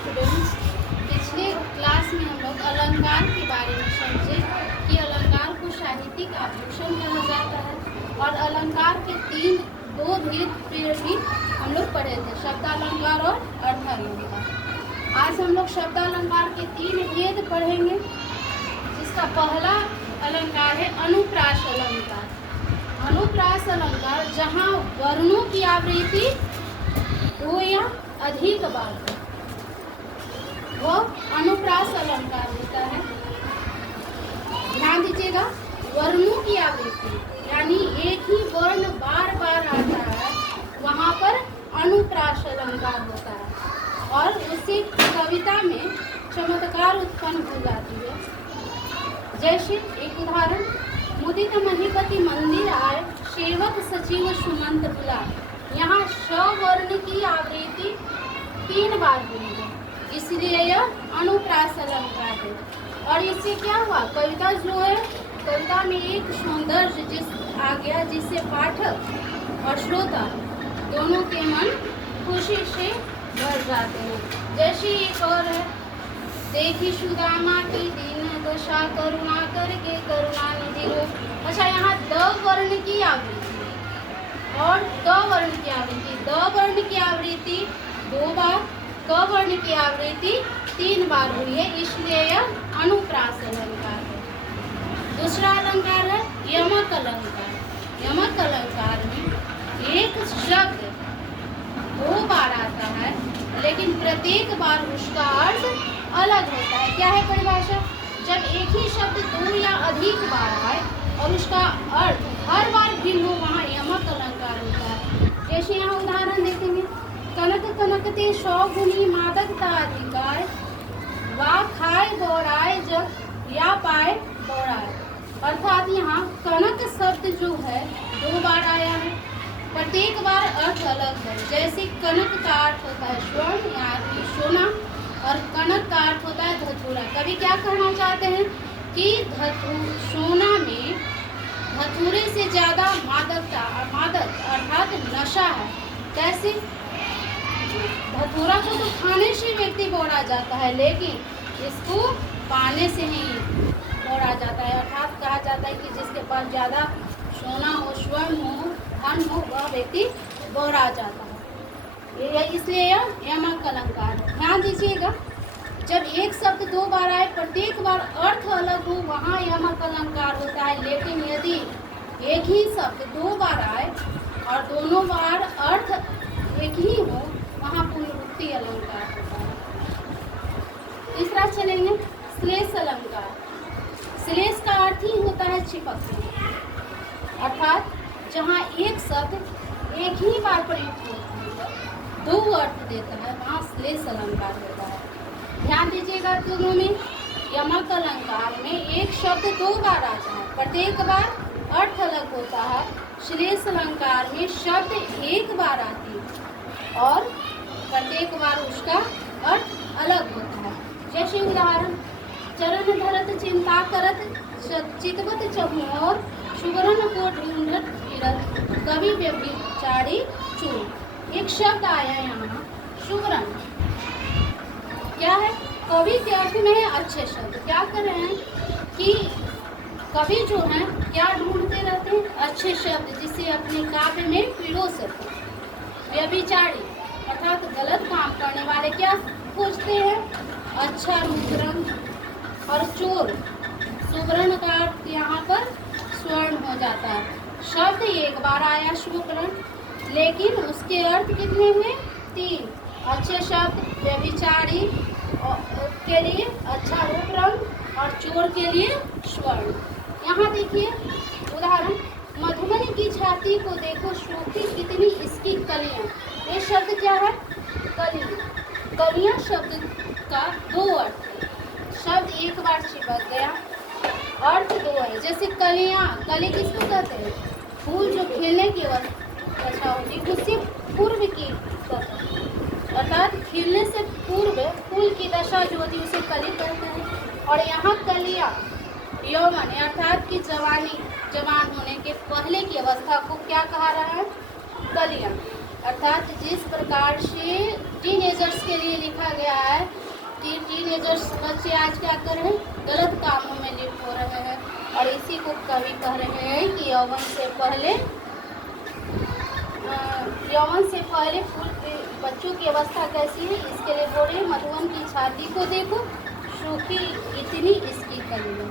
Students, पिछले class में हम लोग अलंकार के बारे में समझे कि अलंकार को साहित्यिक आभूषण कहा जाता है और अलंकार के दो भेद भी हम लोग पढ़े थे, शब्दालंकार और अर्थालंकार। आज हम लोग शब्दालंकार के 3 भेद पढ़ेंगे, जिसका पहला अलंकार है अनुप्रास अलंकार। अनुप्रास अलंकार जहाँ वर्णों की आवृत्ति 2 या अधिक बार हो, वह अनुप्रास अलंकार होता है। ध्यान दीजिएगा, वर्णों की आवृत्ति यानी एक ही वर्ण बार बार आता है, वहाँ पर अनुप्रास अलंकार होता है और उससे कविता में चमत्कार उत्पन्न हो जाती है। जैसे एक उदाहरण, मुदित महीपति मंदिर आए, सेवक सचिव सुमंत बुला। यहाँ स वर्ण की आवृत्ति 3 बार हुई है, इसलिए यह अनुप्रास अलंकार है। और इससे क्या हुआ, कविता जो है, कविता में एक सौंदर्य आ गया, जिससे पाठक और श्रोता दोनों के मन खुशी से भर जाते हैं। जैसे एक और है, देखी सुदामा की दीन दशा, करुणा करके करुणा निधि रो। अच्छा, यहाँ द वर्ण की आवृत्ति और द वर्ण की आवृत्ति, द वर्ण की आवृत्ति 2 बार, क वर्ण की आवृत्ति 3 बार हुई है, इसलिए यह अनुप्रास अलंकार है। दूसरा अलंकार है यमक अलंकार। यमक अलंकार में एक शब्द 2 बार आता है, लेकिन प्रत्येक बार उसका अर्थ अलग होता है। क्या है परिभाषा? जब एक ही शब्द 2 या अधिक बार आए और उसका अर्थ हर बार भिन्न हो, वहाँ यमक अलंकार होता है। जैसे यहाँ उदाहरण देखेंगे, कनक कनकते 100 गुनी मादकता अधिकार, वा खाए बौराए जग या पाए बौराए। अर्थात यहाँ कनक शब्द जो है 2 बार आया है, प्रत्येक बार अर्थ अलग है। जैसे कनक का अर्थ होता है स्वर्ण यानी सोना और कनक का अर्थ होता है धतूरा। कभी क्या कहना चाहते हैं कि सोना में धतूरे से ज़्यादा मादकता, मादक अर्थात नशा है। कैसे? धतूरा को तो खाने से व्यक्ति बोरा जाता है, लेकिन इसको पाने से ही बोरा जाता है। अर्थात कहा जाता है कि जिसके पास ज़्यादा सोना हो, स्वर्ण हो, धन हो, वह व्यक्ति बोरा जाता है। इसलिए यह यमक अलंकार है। ध्यान दीजिएगा, जब एक शब्द 2 बार आए, प्रत्येक बार अर्थ अलग हो, वहाँ यमक अलंकार होता है। लेकिन यदि एक ही शब्द 2 बार आए और दोनों बार अर्थ एक ही हो, वहाँ पुनरुक्ति अलंकार होता है। तीसरा चलेंगे श्लेष अलंकार। श्लेष का अर्थ ही होता है चिपकना, अर्थात जहाँ एक शब्द एक ही बार प्रयुक्त होता है, 2 अर्थ देता है, वहाँ श्लेष अलंकार होता है। ध्यान दीजिएगा, दोनों में यमक अलंकार में एक शब्द 2 बार आता है, प्रत्येक बार अर्थ अलग होता है। श्लेष अलंकार में शब्द 1 बार आती है और प्रत्येक बार उसका अर्थ अलग होता है। जैसे उदाहरण, चरण धरत चिंता करत, चितवत चहुओर, सुवर्ण को ढूंढत फिरत, कवि व्यभिचारी चूर। एक शब्द आया यहाँ सुवर्ण, क्या है? कवि के अर्थ में है अच्छे शब्द। क्या कर रहे हैं कि कवि जो हैं क्या ढूंढते रहते हैं? अच्छे शब्द, जिसे अपने काव्य में पिरो सके। व्यभिचारी अर्थात गलत काम करने वाले क्या खोजते हैं? अच्छा रूप रंग। और चोर, सुवर्ण का अर्थ यहाँ पर स्वर्ण हो जाता है। शब्द 1 बार आया सुवर्ण, लेकिन उसके अर्थ कितने हुए? 3। अच्छे शब्द व्यभिचारी के लिए अच्छा रूप रंग और चोर के लिए स्वर्ण। यहाँ देखिए उदाहरण, मधुबनी की छाती को देखो सूखी कितनी इसकी कलियाँ। ये शब्द क्या है? कलियाँ। कलियाँ शब्द का 2 अर्थ है। शब्द 1 बार चिपक गया, अर्थ 2 है। जैसे कलियाँ, कली किसको कहते हैं? फूल जो खिलने की दशा होती है, उससे पूर्व की दशा, अर्थात खिलने से पूर्व फूल की दशा जो होती है उसे कली कहते हैं। और यहाँ कलियाँ यौवन अर्थात की जवानी, जवान होने के पहले की अवस्था को क्या कहा रहा है? कलियाँ। अर्थात जिस प्रकार से टीनेजर्स के लिए लिखा गया है कि टीनेजर्स बच्चे आज क्या कर रहे हैं, गलत कामों में लिप्त हो रहे हैं, और इसी को कवि कह रहे हैं कि यौवन से पहले फूल बच्चों की अवस्था कैसी है, इसके लिए बोल रहे हैं, मधुवन की छाती को देखो, सूखी इतनी इसकी कलियां।